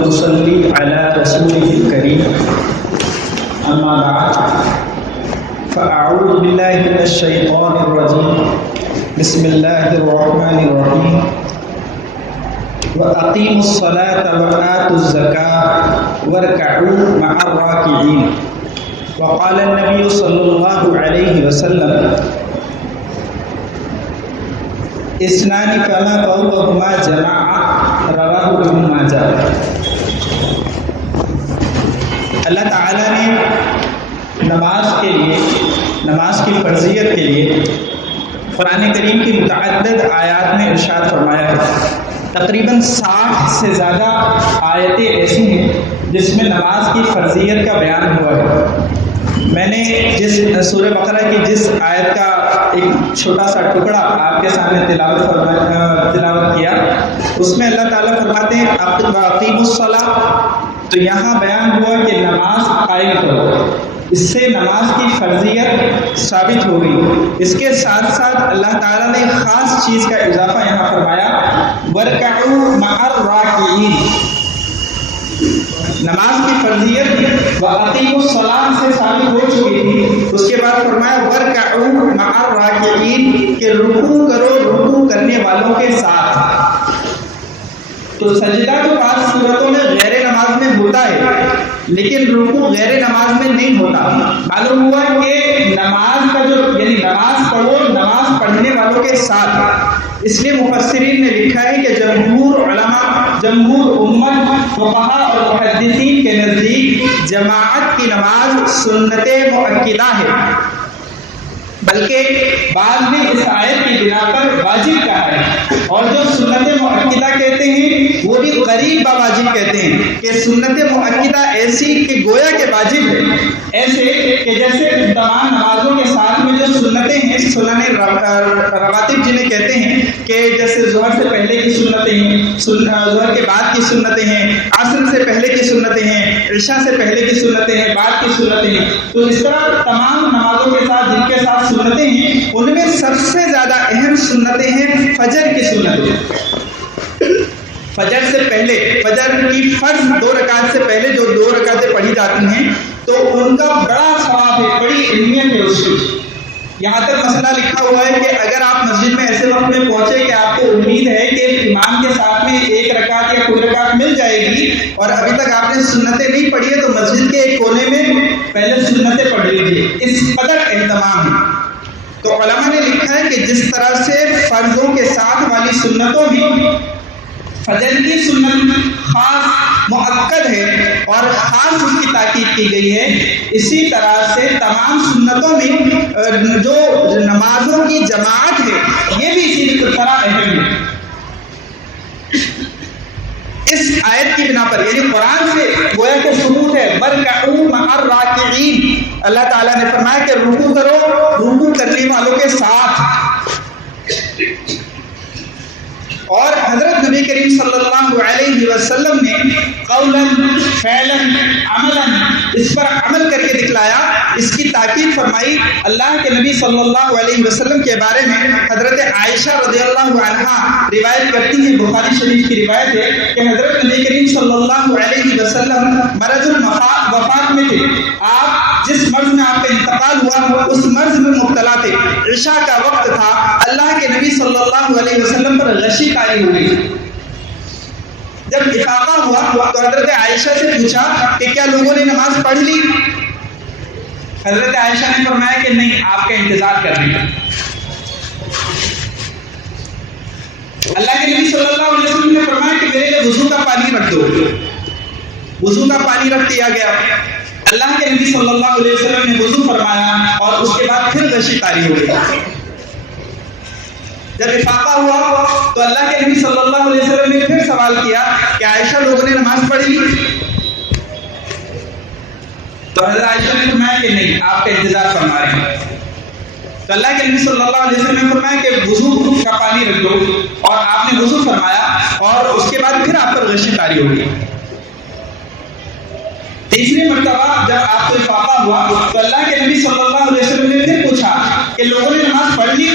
تصلي على رسوله الكريم أما بعد فأعوذ بالله من الشيطان الرجيم بسم الله الرحمن الرحيم وأقيموا الصلاة وآتوا الزكاة واركعوا مع الراكعين وقال النبي صلى الله عليه وسلم اسنان فما فوقهما جماعة رواہ ابن ماجہ۔ اللہ تعالیٰ نے نماز کی فرضیت کے لیے قرآن کریم کی متعدد آیات میں ارشاد فرمایا ہے۔ تقریباً 60 سے زیادہ آیتیں ایسی ہیں جس میں نماز کی فرضیت کا بیان ہوا ہے۔ میں نے جس سورہ بقرہ کی جس آیت کا ایک چھوٹا سا ٹکڑا آپ کے سامنے تلاوت کیا، اس میں اللہ تعالیٰ فرماتے ہیں اقیموا الصلاۃ، تو یہاں بیان ہوا کہ نماز قائم کرو، اس سے نماز کی فرضیت ثابت ہو گئی۔ اس کے ساتھ ساتھ اللہ تعالیٰ نے خاص چیز کا اضافہ یہاں فرمایا، وارکعوا مع الراکعین۔ نماز کی فرضیت وَأَقِیمُوا الصَّلَاةَ سے ثابت ہو چکی تھی، اس کے بعد فرمایا وَارْکَعُوا مَعَ الرَّاکِعِینَ کہ رکوع کرو رکوع کرنے والوں کے ساتھ۔ تو سجدہ تو بعض صورتوں میں غیر نماز میں ہوتا ہے، لیکن رکوع غیر نماز میں نہیں ہوتا۔ معلوم ہوا کہ نماز کا یعنی نماز پڑھو نماز پڑھنے والوں کے ساتھ۔ اس لیے مفسرین نے لکھا ہے کہ جمہور علماء، جمہور امت، فقہاء اور محدثین کے نزدیک جماعت کی نماز سنت مؤکدہ ہے، بلکہ بعض نے اس آیت کی بنا پر واجب کہا ہے، اور جو سنت مؤکدہ کہتے ہیں وہ بھی قریب واجب کہتے ہیں کہ سنت مؤکدہ ایسی کہ گویا کہ واجب ہے، ایسے کہ جیسے تمام نمازوں کے ساتھ میں جو سنتیں ہیں، سنن رواتب جنہیں کہتے ہیں، کہ جیسے ظہر سے پہلے کی سنتیں ہیں، ظہر کے بعد کی سنتیں ہیں، عصر سے پہلے کی سنتیں ہیں، عشاء سے پہلے کی سنتیں ہیں، بعد کی سنتیں ہیں، تو اس طرح تمام نمازوں کے ساتھ جن کے ساتھ سنتیں ہیں، ان میں سب سے زیادہ اہم سنتیں ہیں فجر کی سنتیں۔ فجر سے پہلے، فجر کی فرض 2 رکعت سے پہلے جو 2 رکعتیں پڑھی جاتی ہیں، تو ان کا بڑا ثواب ہے، بڑی اہمیت ہے اس کی۔ یہاں تک مسئلہ لکھا ہوا ہے کہ اگر آپ مسجد میں ایسے وقت میں پہنچے کہ آپ کو امید ہے کہ امام کے ساتھ میں 1 رکعت یا کوئی رکعت مل جائے گی، اور ابھی تک آپ نے سنتیں نہیں پڑھی ہے، تو مسجد کے ایک کونے میں پہلے سنتیں پڑھ لیجیے، اس قدر اہتمام ہے۔ تو علماء نے لکھا ہے کہ جس طرح سے فرضوں کے ساتھ والی سنتوں بھی فجر کی سنت خاص مؤکد ہے اور خاص اس کی تاکید کی گئی ہے، اسی طرح سے تمام سنتوں میں جو نمازوں کی جماعت ہے یہ بھی اسی طرح اہم ہے۔ اس آیت کی بنا پر یعنی قرآن سے گویا کہ ثبوت ہے، وارکعوا مع الراکعین، اللہ تعالیٰ نے فرمایا کہ رکوع کرو رکوع کرنے والوں کے ساتھ۔ اور حضرت نبی کریم صلی اللہ علیہ وسلم نے قولاً فعلاً عملاً اس پر عمل کر کے دکھلایا، اس کی تاکید فرمائی۔ اللہ کے نبی صلی اللہ علیہ وسلم کے بارے میں حضرت عائشہ رضی اللہ عنہا روایت کرتی ہیں، بخاری شریف کی روایت ہے کہ حضرت نبی کریم صلی اللہ علیہ وسلم مرض الوفات میں تھے، آپ جس مرض میں آپ کا انتقال ہوا اس مرض میں مبتلا تھے، عشاء کا وقت تھا، اللہ کے نبی صلی اللہ علیہ وسلم پر غشی طاری ہو گئی۔ جب افاقہ ہوا تو حضرت عائشہ سے پوچھا کہ کیا لوگوں نے نماز پڑھ لی؟ حضرت عائشہ نے فرمایا کہ نہیں، آپ کا انتظار کر رہی ہیں۔ اللہ کے نبی صلی اللہ علیہ وسلم نے فرمایا کہ میرے لیے وضو کا پانی رکھ دو، وضو کا پانی رکھ دیا گیا۔ اللہ کے نبی صلی اللہ علیہ وسلم نے وضو فرمایا اور اس کے بعد پھر غشی طاری ہو گئی۔ جب افاقہ ہوا تو اللہ کے نبی صلی اللہ علیہ وسلم نے پھر سوال کیا کہ عائشہ لوگوں نے نماز پڑھی؟ تو حضرت عائشہ نے فرمایا کہ نہیں، آپ کا انتظار فرما رہے ہیں۔ تو اللہ کے نبی صلی اللہ علیہ وسلم نے فرمایا کہ وضو کا پانی رکھ دو، اور آپ نے وضو فرمایا اور اس کے بعد پھر آپ پر غشی طاری ہو گئی۔ تیسری مرتبہ جب آپ کو افاقہ ہوا تو اللہ کے نبی صلی اللہ علیہ وسلم نے پھر پوچھا کہ لوگوں نے نماز پڑھ لی؟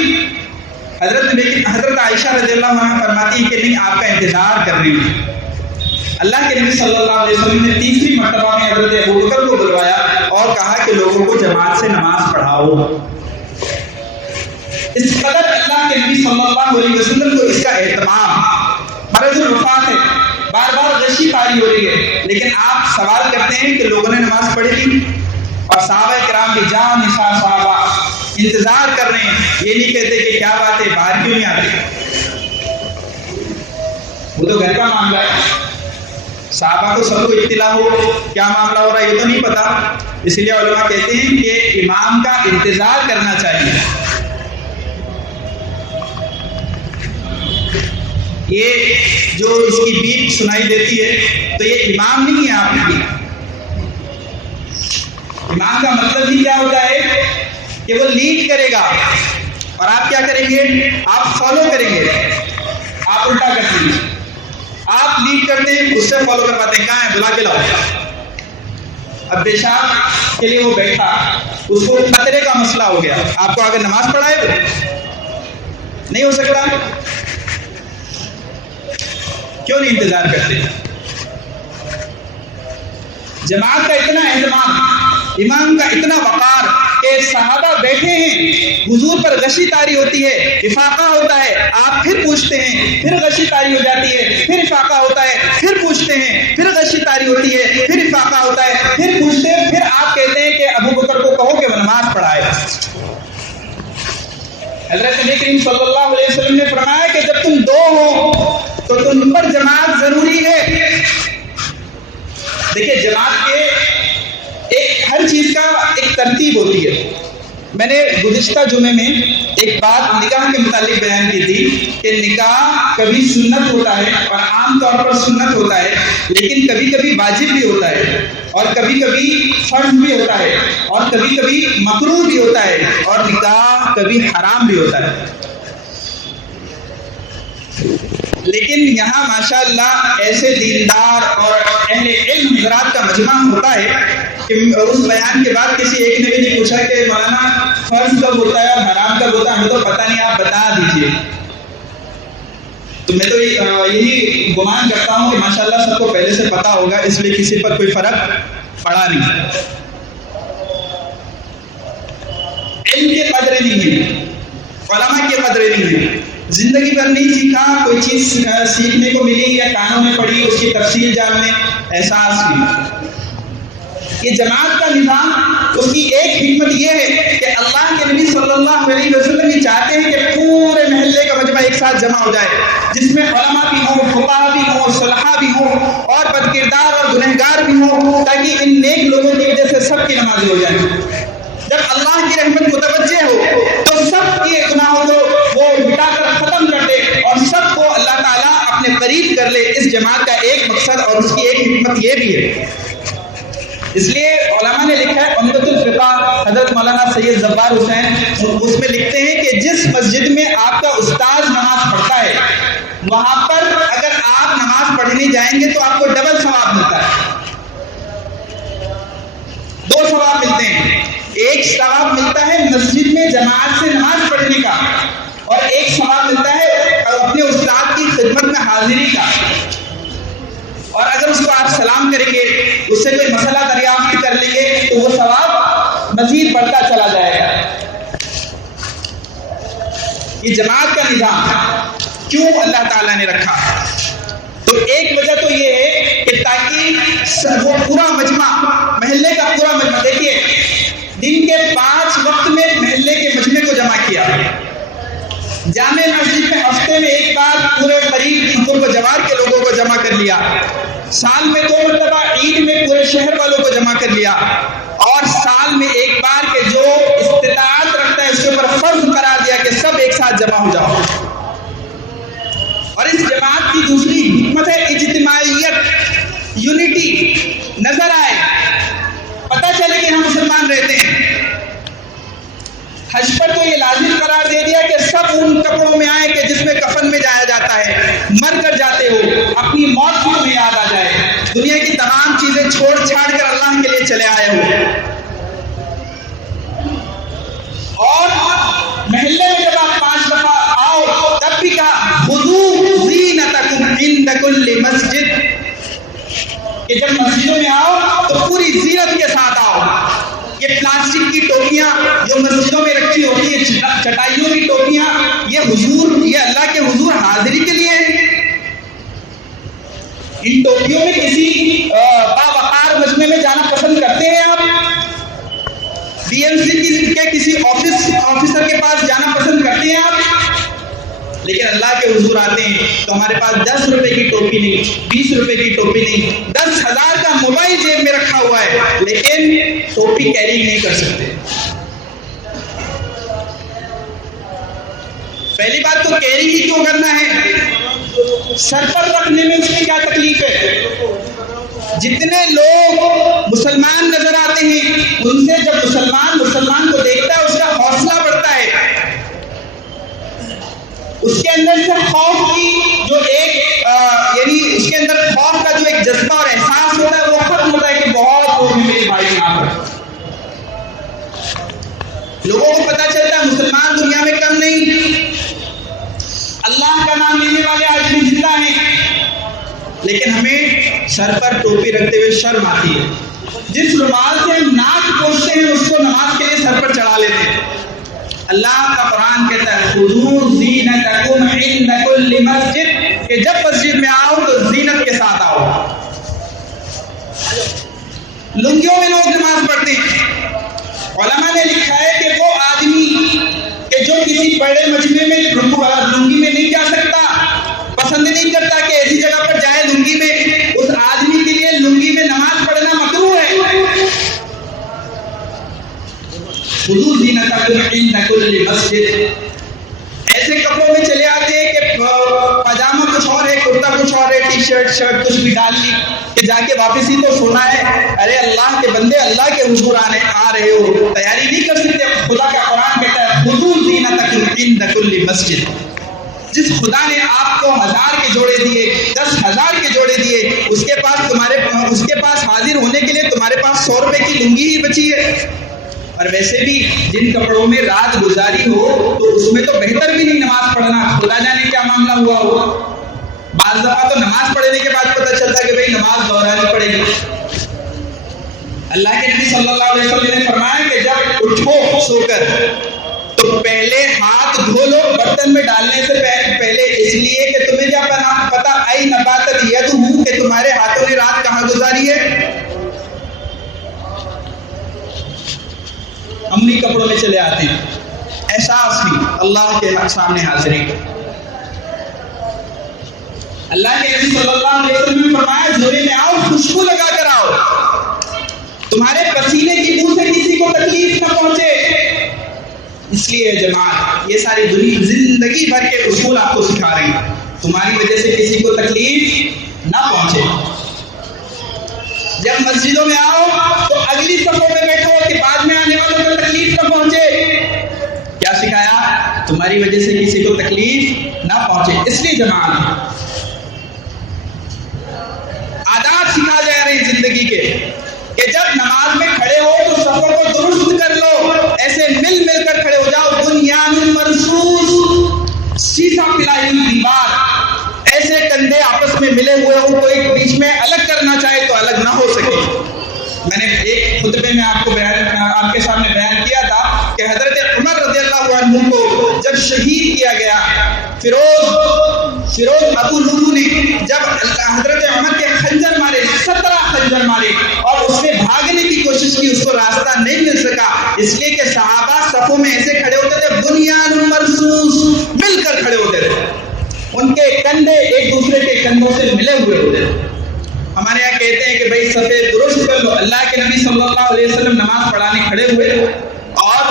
حضرت عائشہ رضی اللہ عنہ فرماتی ہیں کہ نہیں، آپ کا انتظار کر رہی ہیں۔ اللہ کے نبی صلی اللہ علیہ وسلم نے تیسری مرتبہ میں حضرت ابوبکر کو بلوایا اور کہا کہ لوگوں کو جماعت سے نماز پڑھاؤ۔ اس قدر اللہ کے نبی صلی اللہ علیہ وسلم کو اس کا اہتمام، مرض الوفات ہے، بار بار غشی پاری ہو رہی ہے، لیکن آپ سوال کرتے ہیں کہ لوگوں نے نماز پڑھی تھی اور صحابہ کرام بھی جان نثار صحابہ انتظار کر رہے ہیں، یہ نہیں کہتے کہ کیا بات ہے باہر کیوں نہیں آتے، وہ تو گھر کا معاملہ ہے، صحابہ کو سب کو اطلاع ہو کیا معاملہ ہو رہا ہے یہ تو نہیں پتا، اس لیے علماء کہتے ہیں کہ امام کا انتظار کرنا چاہیے۔ یہ جو اس کی بیٹ سنائی دیتی ہے تو یہ امام نہیں ہے آپ کی، امام کا مطلب بھی کیا ہوتا ہے کہ وہ لیڈ کرے گا اور آپ کیا کریں گے، آپ فالو کریں گے، آپ الٹا کرتے ہیں، آپ لیڈ کرتے ہیں اس سے فالو کرواتے ہیں، کہاں ہے بلا کے لاؤ۔ اب پیشاب کے لیے وہ بیٹھا، اس کو قطرے کا مسئلہ ہو گیا، آپ کو اگر نماز پڑھائے تو نہیں ہو سکتا، کیوں نہیں انتظار کرتے؟ جماعت کا اتنا اہتمام، امام کا اتنا وقار کہ صحابہ بیٹھے ہیں، حضور پر غشی طاری ہوتی ہے، افاقہ ہوتا ہے، آپ پھر پوچھتے ہیں، پھر غشی طاری ہو جاتی ہے، پھر افاقہ ہوتا ہے، پھر پوچھتے ہیں، پھر غشی طاری ہوتی ہے، پھر افاقہ ہوتا ہے، پھر پوچھتے ہیں، پھر آپ کہتے ہیں کہ ابو بکر کو کہو کہ وہ نماز پڑھائے۔ حضرت نبی کریم صلی اللہ علیہ وسلم نے فرمایا کہ جب تم دو ہو تو تم پر جماعت ضروری ہے۔ دیکھیے جماعت کے ہر چیز کا ایک ترتیب ہوتی ہے۔ میں نے گزشتہ جمعے میں ایک بات نکاح کے متعلق بیان کی تھی کہ نکاح کبھی سنت ہوتا ہے اور عام طور پر سنت ہوتا ہے، لیکن کبھی کبھی واجب بھی ہوتا ہے اور کبھی کبھی فرض بھی ہوتا ہے اور کبھی کبھی مکروہ بھی ہوتا ہے اور نکاح کبھی حرام بھی ہوتا ہے۔ لیکن یہاں ماشاءاللہ ایسے دیندار اور اہل علم حضرات کا مجمع ہوتا ہے کہ اس بیان کے بعد کسی ایک نے بھی نہیں پوچھا کہ مولانا فرض کب ہوتا ہے اور حرام کب ہوتا ہے، ہمیں تو پتہ نہیں، آپ بتا دیجئے۔ تو میں تو یہی گمان کرتا ہوں کہ ماشاءاللہ سب کو پہلے سے پتا ہوگا، اس لیے کسی پر کوئی فرق پڑا نہیں۔ علم کی قدر نہیں ہے، علماء کی قدر نہیں ہے، زندگی بھر نہیں سیکھا، کوئی چیز سیکھنے کو ملی یا کانوں میں پڑھی، اس کی تفصیل جاننے احساس ہوئی۔ یہ جماعت کا نظام، اس کی ایک حکمت یہ ہے کہ اللہ کے نبی صلی اللہ علیہ وسلم یہ چاہتے ہیں کہ پورے محلے کا مجمع ایک ساتھ جمع ہو جائے، جس میں علماء بھی ہوں، فقہاء بھی ہوں، صلحاء بھی ہوں اور بدکردار اور گنہگار بھی ہوں، تاکہ ان نیک لوگوں کی وجہ سے سب کی نمازیں ہو جائیں۔ جب اللہ کی رحمت متوجہ ہو تو سب کے گناہوں کو وہ مٹا کر ختم کر دے اور سب کو اللہ تعالیٰ اپنے قریب کر لے۔ اس جماعت کا ایک مقصد اور اس کی ایک حکمت یہ بھی ہے۔ اس لیے علماء نے لکھا ہے، عمدۃ الفقہ حضرت مولانا سید زبار حسین اس میں لکھتے ہیں کہ جس مسجد میں آپ کا استاذ نماز پڑھتا ہے وہاں پر اگر آپ نماز پڑھنے جائیں گے تو آپ کو ڈبل ثواب ملتا ہے، دو ثواب ملتے ہیں۔ ایک ثواب ملتا ہے مسجد میں جماعت سے نماز پڑھنے کا اور ایک ثواب ملتا ہے اپنے استاد کی خدمت میں حاضری کا، اور اگر اس کو آپ سلام کریں گے، اس سے کوئی مسئلہ دریافت کر لیں گے تو وہ ثواب مزید بڑھتا چلا جائے گا۔ یہ جماعت کا نظام کیوں اللہ تعالیٰ نے رکھا؟ تو ایک وجہ تو یہ ہے کہ تاکہ وہ پورا مجمع، محلے کا پورا مجمع، دیکھیے دن کے 5 وقت میں محلے کے مجمع کو جمع کیا، جامع مسجد میں ہفتے میں ایک بار پورے قریب کو جوار کے لوگوں کو جمع کر لیا، سال میں 2 مرتبہ عید میں پورے شہر والوں کو جمع کر لیا، اور سال میں ایک بار کے جو استطاعت رکھتا ہے اس کے اوپر فرض قرار دیا کہ سب ایک ساتھ جمع ہو جاؤ۔ اور اس جماعت کی دوسری حکمت ہے اجتماعیت، یونٹی نظر آئے، پتہ چلے کہ ہم مسلمان رہتے ہیں۔ حج پر تو یہ لازم قرار دے دیا کہ سب ان کپڑوں میں آئے کہ جس میں کفن میں جایا جاتا ہے، مر کر جاتے ہو، اپنی موت کی تمہیں یاد آ جائے، دنیا کی تمام چیزیں چھوڑ چھاڑ کر اللہ کے لیے چلے آئے ہو۔ اور محلے میں جب آپ 5 دفعہ آؤ تب بھی کہا خذوا زینتکم عند کل مسجد، کہ جب مسجدوں میں آؤ تو پوری زینت کے ساتھ آؤ. یہ پلاسٹک کی ٹوپیاں جو مسجدوں میں رکھی ہوتی ہیں، چٹائیوں کی ٹوپیاں، یہ اللہ کے حضور حاضری کے لیے ہیں. ان ٹوپیوں میں کسی باوقار مجمع میں جانا پسند کرتے ہیں آپ؟ بی ایم سی کے کسی آفیسر کے پاس جانا پسند کرتے ہیں آپ؟ لیکن اللہ کے حضور آتے ہیں تو ہمارے پاس 10 روپے کی ٹوپی نہیں، 20 روپے کی ٹوپی نہیں، 10,000 کا موبائل جیب میں رکھا ہوا ہے، لیکن ٹوپی کیری نہیں کر سکتے. پہلی بات تو کیری ہی کیوں کرنا ہے؟ سر پر رکھنے میں اس میں کیا تکلیف ہے؟ جتنے لوگ مسلمان نظر آتے ہیں ان سے جب مسلمان کو دیکھتا ہے اس کا حوصلہ بڑھتا ہے، اس کے اندر سے خوف کی جو یعنی اس کے اندر خوف کا جو ایک جذبہ اور احساس ہوتا ہے وہ ختم ہوتا ہے کہ بہت لوگ ہیں میرے بھائی یہاں پر. لوگوں کو پتا چلتا ہے مسلمان دنیا میں کم نہیں، اللہ کا نام لینے والے آج بھی زندہ ہیں، لیکن ہمیں سر پر ٹوپی رکھتے ہوئے شرم آتی ہے. جس رومال سے ہم ناک پوچھتے ہیں اس کو نماز کے لیے سر پر چڑھا لیتے ہیں. اللہ کا قرآن کہتا ہے خذوا زینتکم عند کل مسجد، کہ جب مسجد میں آؤ تو زینت کے ساتھ آؤ. لنگیوں میں لوگ نماز پڑھتے ہیں. علماء نے لکھا ہے کہ وہ آدمی کہ جو کسی بڑے مجمع میں لنگی میں نہیں جا سکتا، پسند نہیں کرتا کہ ایسی جگہ پر جائے لنگی میں، اس آدمی کے لیے لنگی میں نماز پڑھنا مکروہ ہے. خذوا زینتکم عند کل مسجد. ایسے کپڑوں میں چلے آتے ہیں کہ پاجامہ کچھ اور ہے، کرتا کچھ اور ہے، ٹی شرٹ کچھ بھی ڈال لی کہ جا کے واپس ہی تو سونا ہے. ارے اللہ کے بندے، اللہ کے حضور آ رہے ہو، تیاری نہیں کر سکتے؟ خدا کا قرآن کہتا ہے خذوا زینتکم عند کل مسجد. جس خدا نے آپ کو 1000 کے جوڑے دیے، 10,000 کے جوڑے دیے، اس کے پاس حاضر ہونے کے لیے تمہارے پاس 100 روپے کی لنگی ہی بچی ہے. اور ویسے بھی جن کپڑوں میں رات گزاری ہو تو اس میں تو بہتر بھی نہیں نماز پڑھنا، خدا جانے کیا معاملہ ہوا ہو. بعض دفعہ تو نماز پڑھنے کے بعد پتہ چلتا ہے کہ بھئی نماز دہرانی پڑے گی. اللہ کے نبی صلی اللہ علیہ وسلم نے فرمایا کہ جب اٹھو سو کر تو پہلے ہاتھ دھو لو برتن میں ڈالنے سے پہلے، اس لیے کہ تمہیں کیا پتا ای نباتت یدہ کہ تمہارے ہاتھوں نے رات کہاں گزاری ہے. ہم بھی کپڑوں میں چلے آتے ہیں، احساس نہیں اللہ کے سامنے حاضری. اللہ کے نبی صلی اللہ علیہ وسلم نے فرمایا جوڑے میں آؤ خوشبو لگا کر آؤ، تمہارے پسینے کی بو سے کسی کو تکلیف نہ پہنچے. اس لیے جماعت یہ ساری زندگی بھر کے اصول آپ کو سکھا رہے ہیں، تمہاری وجہ سے کسی کو تکلیف نہ پہنچے. جب مسجدوں میں آؤ تو اگلی صفوں میں بیٹھو کہ بعد میں آنے والوں کو تکلیف نہ پہنچے. کیا سکھایا؟ تمہاری وجہ سے کسی کو تکلیف نہ پہنچے. اس لیے جماعت آداب سکھا جا رہے ہیں زندگی کے کہ جب نماز میں کھڑے ہو تو صفوں کو درست کر لو، ایسے مل کر کھڑے ہو جاؤ. بنیان مرصوص، سیسا پلائی ہوئی دیوار، ایسے کندھے آپس میں ملے ہوئے ہو، کوئی بیچ میں الگ کرنا چاہے تو الگ نہ ہو سکے. میں نے ایک خطبے میں آپ کے سامنے بیان کیا تھا کہ حضرت عمر رضی اللہ عنہ کو جب شہید کیا گیا، فیروز ابو لولو نے جب حضرت عمر کے خنجر مارے، 17 خنجر مارے، اور اس نے بھاگنے کی کوشش کی، اس کو راستہ نہیں مل سکا، اس لیے کہ صحابہ صفوں میں ایسے کھڑے ہوتے تھے بنیان مرصوص، مل کر کھڑے ہوتے تھے، ان کے کندھے ایک دوسرے کے کندھوں سے ملے ہوئے ہوتے تھے. ہمارے یہاں کہتے ہیں کہ بھائی صفے درست کر لو. اللہ کے نبی صلی اللہ علیہ وسلم نماز پڑھانے کھڑے ہوئے اور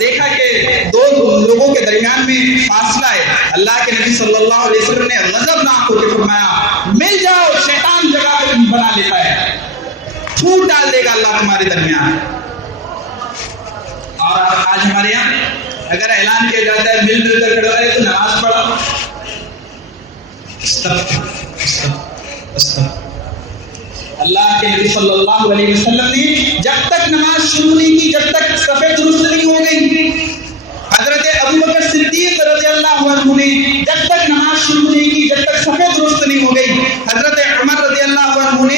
دیکھا کہ دو لوگوں کے درمیان میں فاصلہ ہے. اللہ کے نبی صلی اللہ علیہ وسلم نے غضبناک ہو کے فرمایا مل جاؤ، شیطان جگہ بنا لیتا ہے، پھوٹ ڈال دے گا اللہ تمہارے درمیان. اور آج ہمارے یہاں اگر اعلان کیا جاتا ہے مل کر کھڑے ہو تو نماز پڑھو، اللہ کے نبی صلی اللہ علیہ وسلم نے جب تک نماز شروع نہیں کی، جب تک صفیں درست نہیں ہو گئی، حضرت ابو بکر صدیق رضی اللہ عنہ نے جب تک نماز شروع نہیں کی، جب تک صفیں درست نہیں ہو گئی، حضرت عمر رضی اللہ عنہ نے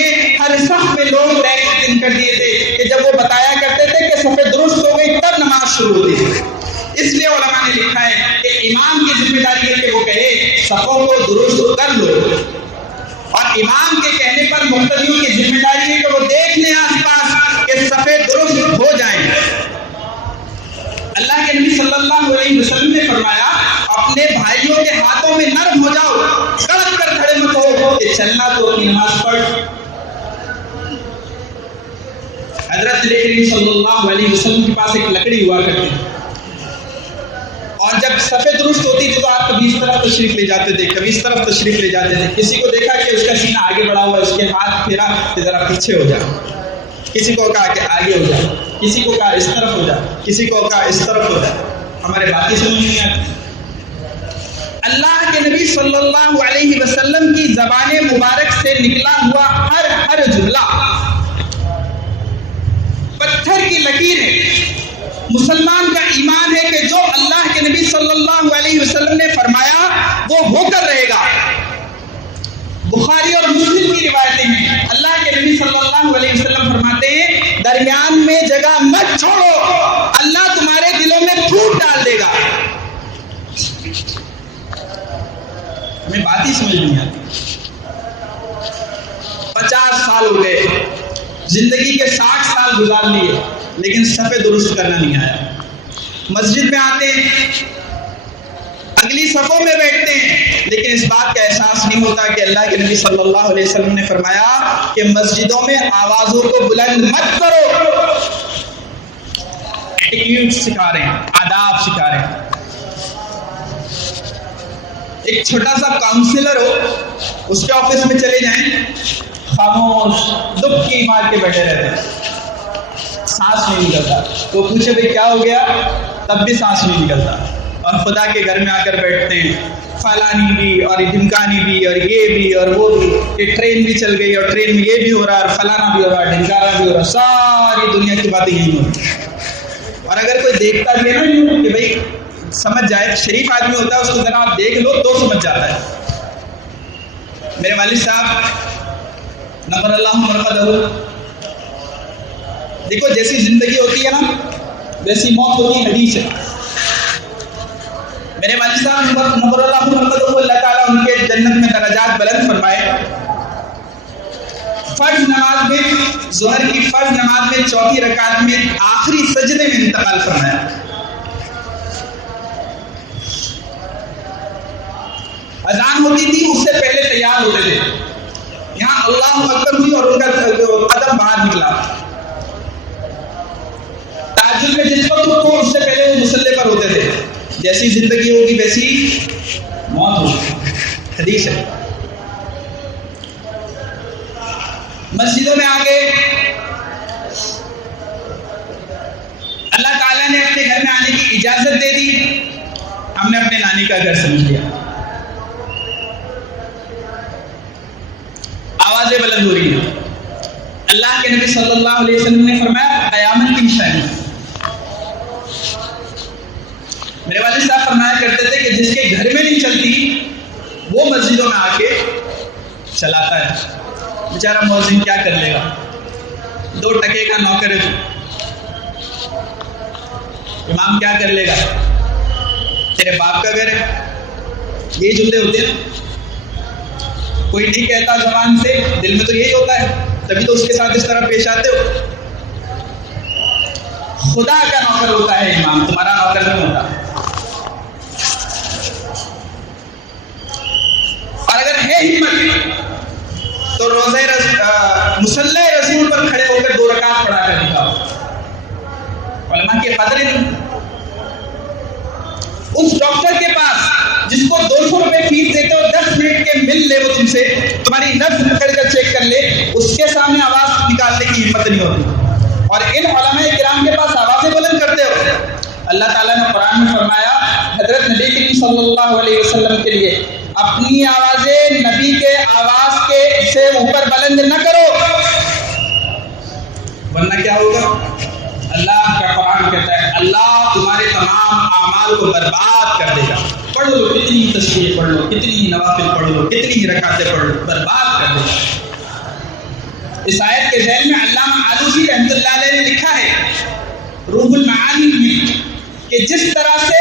امام کی ذمہ داری ہے کہ وہ کہے صفوں کو درست کر لو، اور امام کے کہنے پر مقتدیوں کی ذمہ داری ہے کہ وہ دیکھ لیں آس پاس کہ صفیں درست ہو جائیں۔ اللہ کے نبی صلی اللہ علیہ وسلم نے فرمایا اپنے بھائیوں کے ہاتھوں میں نرم ہو جاؤ، کڑک کر کھڑے مت ہو کہ چلنا تو اپنی نماز پڑھ۔ حضرت نبی کریم صلی اللہ علیہ وسلم کے پاس ایک لکڑی ہوا کرتی تھی، اور جب صفیں درست ہوتی تھی تو آپ کبھی اس طرف تشریف لے جاتے تھے، کبھی اس طرف تشریف لے جاتے تھے۔ کسی کو دیکھا کہ اس کا سینہ آگے بڑھا ہوا ہے، اس کے ہاتھ پھیرا کہ ذرا پیچھے ہو جاؤ، کسی کو کہا کہ آگے ہو جاؤ، کسی کو کہا اس طرف ہو جاؤ، کسی کو کہا اس طرف ہو جاؤ۔ ہمارے باتیں سمجھ نہیں آتی۔ اللہ کے نبی صلی اللہ علیہ وسلم کی زبان مبارک سے نکلا ہوا ہر جملہ پتھر کی لکیر ہے۔ مسلمان کا ایمان ہے کہ جو اللہ کے نبی صلی اللہ علیہ وسلم نے فرمایا وہ ہو کر رہے گا۔ بخاری اور مسلم کی روایتیں ہیں، اللہ کے نبی صلی اللہ علیہ وسلم فرماتے ہیں درمیان میں جگہ مت چھوڑو، اللہ تمہارے دلوں میں پھوٹ ڈال دے گا۔ ہمیں بات ہی سمجھ نہیں آتی۔ 50 سال ہو گئے، زندگی کے 60 سال گزار لیے، لیکن صفیں درست کرنا نہیں آیا۔ مسجد میں آتے ہیں، اگلی صفوں میں بیٹھتے ہیں، لیکن اس بات کا احساس نہیں ہوتا کہ اللہ کے نبی صلی اللہ علیہ وسلم نے فرمایا کہ مسجدوں میں آوازوں کو بلند مت کرو۔ ایٹیٹیوڈ سکھا رہے ہیں، آداب سکھا رہے ہیں۔ ایک چھوٹا سا کاؤنسلر ہو، اس کے آفس میں چلے جائیں، خاموش دبکی مار کے بیٹھے رہتے ہیں، سانس نہیں نکلتا۔ تو پوچھے بھائی کیا ہو گیا، تب بھی سانس نہیں نکلتا۔ اور خدا کے گھر میں آ کر بیٹھتے ہیں، فلانی بھی اور ڈھمکانی بھی اور یہ بھی اور وہ بھی، کہ ٹرین بھی چل گئی اور ٹرین میں یہ بھی ہو رہا ہے اور فلانا بھی ہو رہا ہے، ڈھمکانا بھی ہو رہا ہے، ساری دنیا کی باتیں یہی ہو رہی ہیں۔ اور اگر کوئی دیکھتا بھی ہے نا کہ بھائی سمجھ جائے، شریف آدمی ہوتا ہے، اس کو ذرا آپ دیکھ لو تو سمجھ جاتا ہے۔ میرے والد صاحب نبر اللہ مرقدہ، دیکھو جیسی زندگی ہوتی ہے نا ویسی موت ہوتی ہے، حدیث ہے۔ میرے والد صاحب نبر اللہ مرقدہ کو اللہ تعالیٰ ان کے جنت میں درجات بلند فرمائے۔ فرض نماز میں، ظہر کی فرض نماز میں چوتھی رکعت میں آخری سجدے میں انتقال فرمایا۔ اذان ہوتی تھی، اس سے پہلے تیار ہوتے تھے، یہاں اللہ اکبر ہوئی اور ان کا قدم باہر نکلا۔ تہجد میں جس وقت اٹھو اس سے پہلے وہ مصلی پر ہوتے تھے، جیسی زندگی ہوگی ویسی موت ہوگی، حدیث ہے۔ مسجدوں میں آگے اللہ تعالیٰ نے اپنے گھر میں آنے کی اجازت دے دی، ہم نے اپنے نانی کا گھر سمجھ لیا۔ آوازیں بلند ہو رہی ہیں۔ اللہ کے نبی صلی اللہ علیہ وسلم نے فرمایا قیامت کی نشانی۔ میرے والد صاحب فرمایا کرتے تھے کہ جس کے گھر میں نہیں چلتی وہ مسجدوں میں آ کے چلاتا ہے، بیچارہ مؤذن کیا کر لے گا، 2 ٹکے کا نوکر ہے، امام کیا کر لے گا، تیرے باپ کا گھر ہے، یہی جملے ہوتے ہیں۔ کوئی نہیں کہتا زبان سے، دل میں تو یہی ہوتا ہے، تبھی تو اس کے ساتھ اس طرح پیش آتے ہو۔ خدا کا نوکر ہوتا ہے امام، تمہارا نوکر نہیں ہوتا۔ اور اگر ہے ہمت تو روزہ مصلی رسول پر کھڑے ہو کر 2 رکعت پڑھا کر دکھاؤ۔ علماء کی قدر نہیں۔ اس ڈاکٹر کے پاس جس کو 200 روپے فیس دیتے ہو، 10 منٹ کے مل لے وہ تم سے، تمہاری نبض پکڑ کر چیک کر لے، اس کے سامنے آواز نکالنے کی ہمت نہیں ہوتی۔ اور ان علماء کرام کے پاس آوازیں بلند کرتے ہو۔ اللہ تعالیٰ نے قرآن میں فرمایا حضرت نبی کریم صلی اللہ علیہ وسلم کے لیے اپنی آوازیں نبی کے آواز کے سے اوپر بلند نہ کرو، ورنہ کیا ہوگا؟ اللہ کا قرآن کہتا ہے اللہ تمہارے تمام اعمال کو برباد کر دے گا۔ پڑھ لو کتنی تسبیح پڑھ لو، کتنی نوافل پڑھ لو، کتنی رکعتیں پڑھ لو، برباد کر دے گا۔ اس آیت کے ذیل میں علامہ آلوسی رحمۃ اللہ علیہ نے لکھا ہے روح المعانی میں کہ جس طرح سے